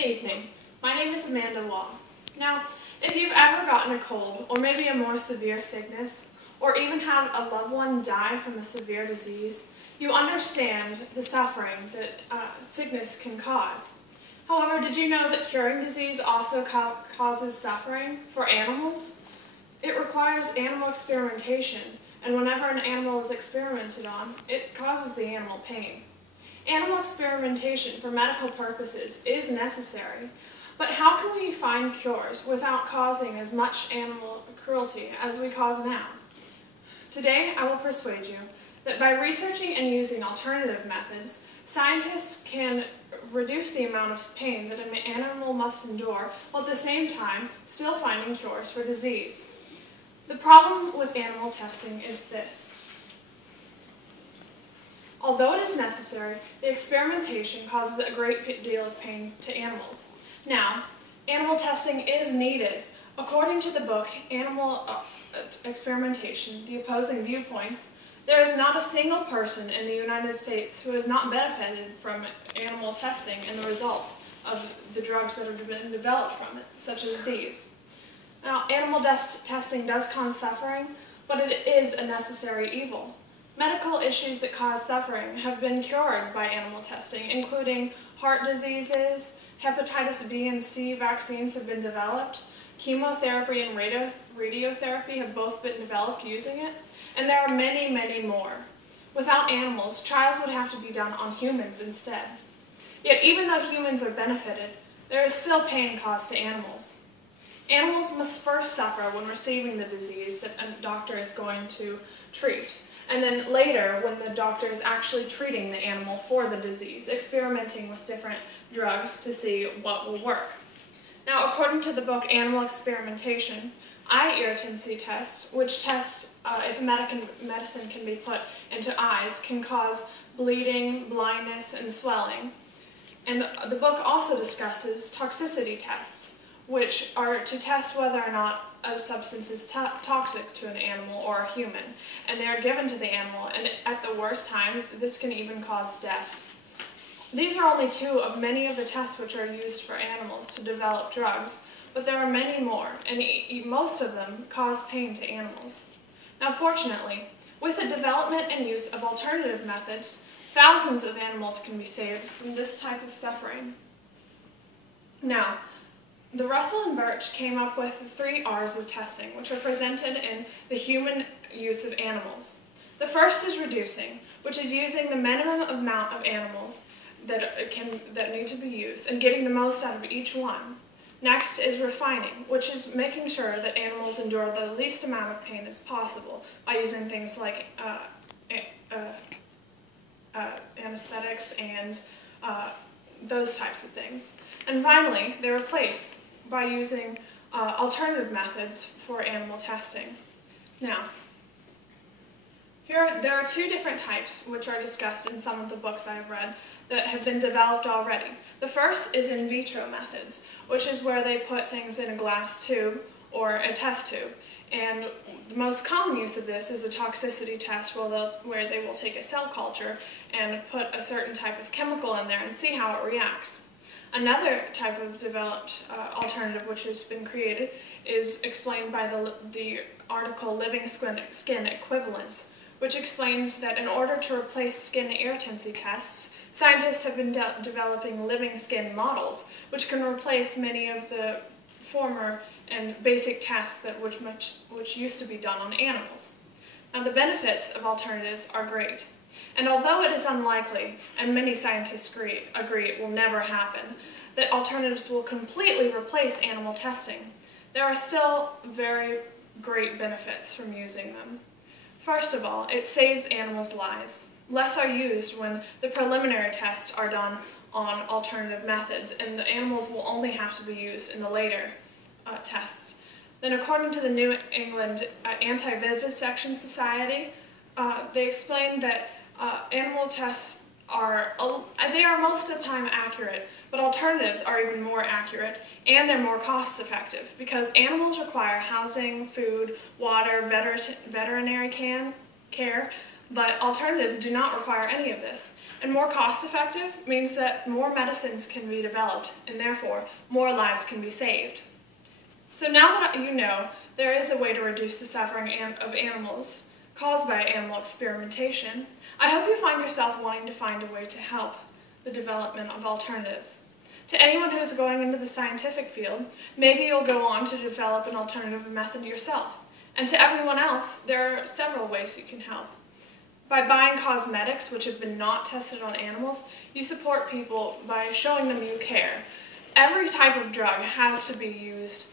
Good evening. My name is Amanda Waugh. Now, if you've ever gotten a cold, or maybe a more severe sickness, or even had a loved one die from a severe disease, you understand the suffering that sickness can cause. However, did you know that curing disease also causes suffering for animals? It requires animal experimentation, and whenever an animal is experimented on, it causes the animal pain. Animal experimentation for medical purposes is necessary, but how can we find cures without causing as much animal cruelty as we cause now? Today, I will persuade you that by researching and using alternative methods, scientists can reduce the amount of pain that an animal must endure, while at the same time still finding cures for disease. The problem with animal testing is this. Although it is necessary, the experimentation causes a great deal of pain to animals. Now, animal testing is needed. According to the book, Animal Experimentation, The Opposing Viewpoints, there is not a single person in the United States who has not benefited from animal testing and the results of the drugs that have been developed from it, such as these. Now, animal testing does cause suffering, but it is a necessary evil. Medical issues that cause suffering have been cured by animal testing, including heart diseases, hepatitis B and C vaccines have been developed, chemotherapy and radiotherapy have both been developed using it, and there are many, many more. Without animals, trials would have to be done on humans instead. Yet even though humans are benefited, there is still pain caused to animals. Animals must first suffer when receiving the disease that a doctor is going to treat, and then later when the doctor is actually treating the animal for the disease, experimenting with different drugs to see what will work. Now, according to the book Animal Experimentation, eye irritancy tests, which test if medicine can be put into eyes, can cause bleeding, blindness, and swelling. And the book also discusses toxicity tests, which are to test whether or not a substance is toxic to an animal or a human, and they are given to the animal, and at the worst times, this can even cause death. These are only two of many of the tests which are used for animals to develop drugs, but there are many more, and most of them cause pain to animals. Now, fortunately, with the development and use of alternative methods, thousands of animals can be saved from this type of suffering. Now, the Russell and Birch came up with the 3 R's of testing, which are presented in the human use of animals. The first is reducing, which is using the minimum amount of animals that need to be used and getting the most out of each one. Next is refining, which is making sure that animals endure the least amount of pain as possible by using things like anesthetics and those types of things. And finally, they replace by using alternative methods for animal testing. Now, there are 2 different types which are discussed in some of the books I have read that have been developed already. The first is in vitro methods, which is where they put things in a glass tube or a test tube. And the most common use of this is a toxicity test where they will take a cell culture and put a certain type of chemical in there and see how it reacts. Another type of developed alternative which has been created is explained by the article Living Skin Equivalence, which explains that in order to replace skin irritancy tests, scientists have been developing living skin models, which can replace many of the former and basic tests which used to be done on animals. Now, the benefits of alternatives are great. And although it is unlikely, and many scientists agree it will never happen, that alternatives will completely replace animal testing, there are still very great benefits from using them. First of all, it saves animals' lives. Less are used when the preliminary tests are done on alternative methods, and the animals will only have to be used in the later tests. Then, according to the New England Anti-Vivisection Society, they explain that animal tests are most of the time accurate, but alternatives are even more accurate, and they're more cost-effective because animals require housing, food, water, veterinary care, But alternatives do not require any of this. And more cost-effective means that more medicines can be developed, and therefore more lives can be saved. So now that you know there is a way to reduce the suffering of animals caused by animal experimentation, I hope you find yourself wanting to find a way to help the development of alternatives. To anyone who is going into the scientific field, maybe you'll go on to develop an alternative method yourself. And to everyone else, there are several ways you can help. By buying cosmetics which have been not tested on animals, you support people by showing them you care. Every type of drug has to be used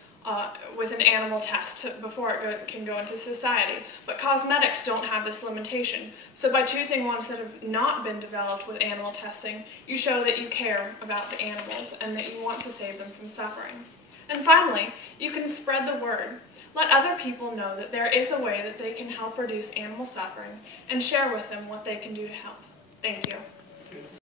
with an animal test before it can go into society, but cosmetics don't have this limitation. So by choosing ones that have not been developed with animal testing, you show that you care about the animals and that you want to save them from suffering. And finally, you can spread the word. Let other people know that there is a way that they can help reduce animal suffering, and share with them what they can do to help. Thank you.